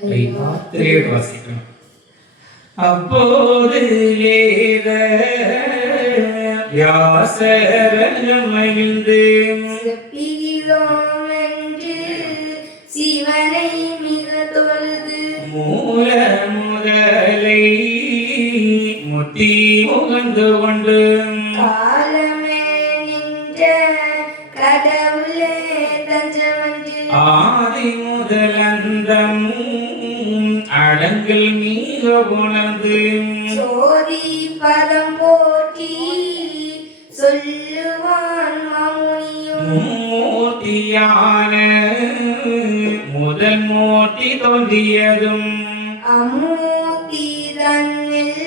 கை திரையோடு வாசிக்கணும் அப்போது செப்பிகிறோம் என்று சிவனை மிக தொழுது. மூல முதலை முத்தி முகந்து கொண்டு. அடங்கல் மீக உணர்ந்து. சோதி பதம் போற்றி சொல்லுவான் மூர்த்தியான முதல் மூர்த்தி தோன்றியதும். அம்மூர்த்தி தன்னில்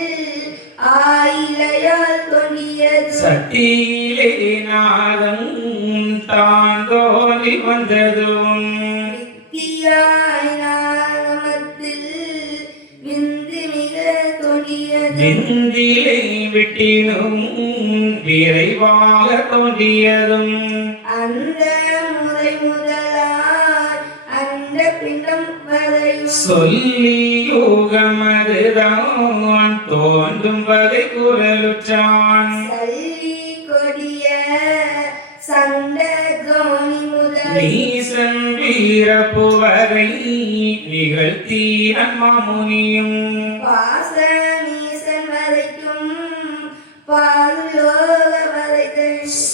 ஆயிலையால் தொண்டியது சத்தியிலே நாதம் தான் தோன்றி வந்ததும். விட்டினும் விரைவாக தோன்றியதும். அந்த முறை முதலாய் அந்த பிண்டம் வரையும். சொல்லி யோகமதுதான் தோன்றும் வகை குரலுற்றான். சல்லி கொடிய சண்ட கௌனி முதல் நீசன் வீரப்புவரை நிகழ்த்தி வரைக்கும்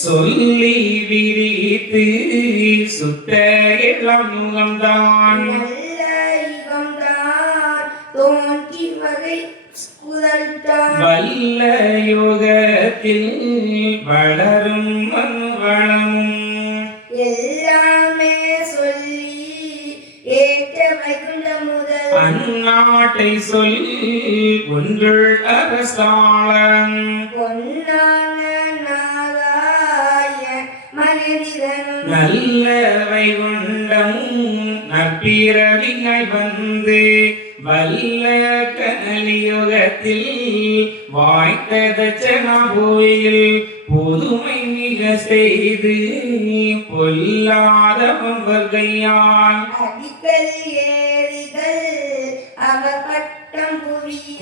சொல்லி விரித்து சுத்த எல்லாம் யுகம்தான் தோன்றி வகை வல்ல யோகத்தில் வளரும் வளமும் அந்நாட்டை சொல்லி ஒன்றுள் அரசாளன். நல்லவை நாகாய மனிதனும் வந்து வல்ல கலியுகத்தில் வாய்த்தத செனபோயில் புதுமை மிக செய்து பொல்லாதவன் வருகையால்.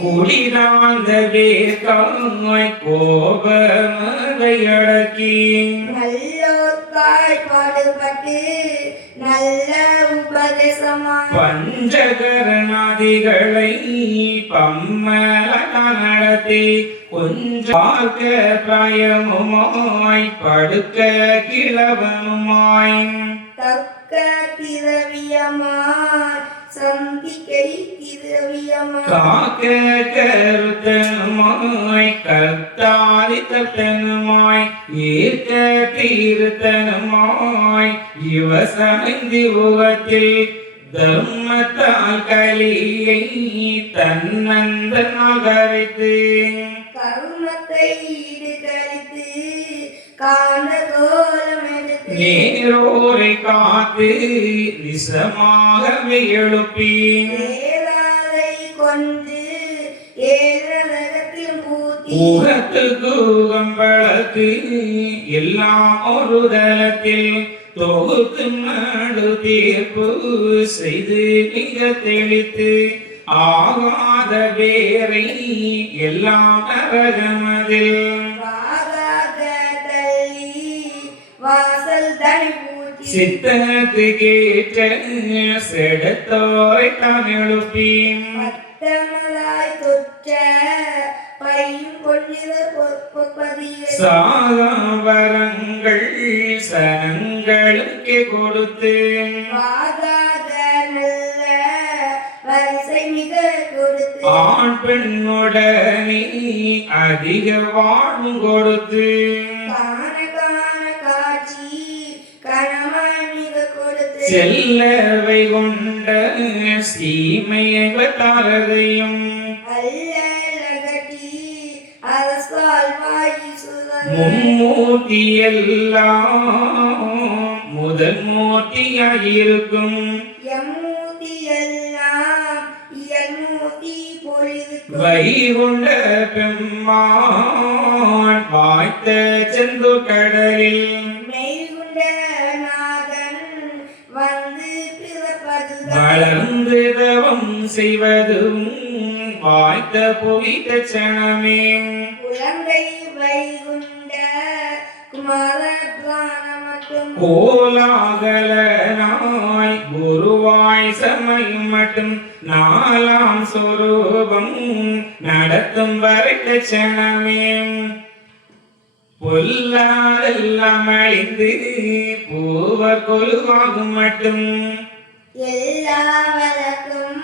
புவி குடிதாந்த வேர்க்காய் கோபமதை அடக்கி நல்லோர்க்காய் பாடுபட்டு நல்ல உபதேசமாய். பஞ்சகரணாதிகளை பம்மல நடத்தி கொஞ்சாக்க பிராயமுமாய் படுக்க கிழவனுமாய். தக்க திரவியமாய் காக்க கருத்தனுமாய் கத்தாரி தத்தனுமாய் ஏற்க தீர்த்தனுமாய் இவசமைந்தி உகத்தில் தர்மத்தால் கலியை தன்னந்த நகரித்து. கருமத்தை ஈடுகழித்து காண்ட கோலம் எடுத்து நேரோரை காத்து நிசமாகவே எழுப்பி ஏறாதை கொண்டு ஊகத்து கூகம்பளக்கு எல்லாம் ஒரு தளத்தில் தொகுத்து நடு தீர்ப்பு செய்து மிக தெளித்து ஆகாத வேரை எல்லாம் நரகமதில். சித்தனத்து கேட்ட செடத்தோரை தான் எழுப்பி மத்தமலாய் தொற்ற பையும் கொள்ளித பொற்பதியை சாகாவரங்கள் சனங்களுக்கு கொடுத்து ஆண் பெண்ணுடனே அதிக வாழ்வும் கொடுத்து காண காண காட்சி கணவன் மிக கொடுத்து செல்லவை கொண்ட சீமையை தாரதையும் மும்மூர்த்தி எல்லாம் முதல் மூர்த்தியாயிருக்கும். வைகுண்ட பெம்மான் வாய்த்த செந்து கடலில் வளர்ந்து தவம் செய்வதும் வாய்த்த புவித்த சனமே. குழந்தை வைகுண்ட குமார பிராணமட்டும் கோலாகல நாய் குருவாய் சமயம் மட்டும். நாலாம் சொரூபம் நடத்தும் வரைத்த சனமே. பொல்லாதெல்லாம் அழிந்து பூவர் கொலுவாகும் மட்டும். எல்லா வழக்கும்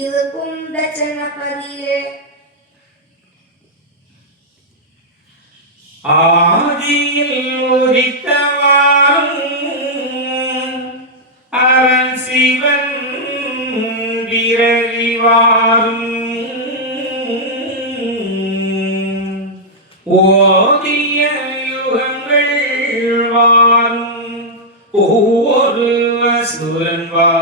இருக்கும் தட்சணபதியே ஆதியில் உதித்தவாறும் அரண் சிவன் விரவிவாரும் ஓதிய யுகங்கள் வாரும். ஒவ்வொரு அசுரன் வாரும்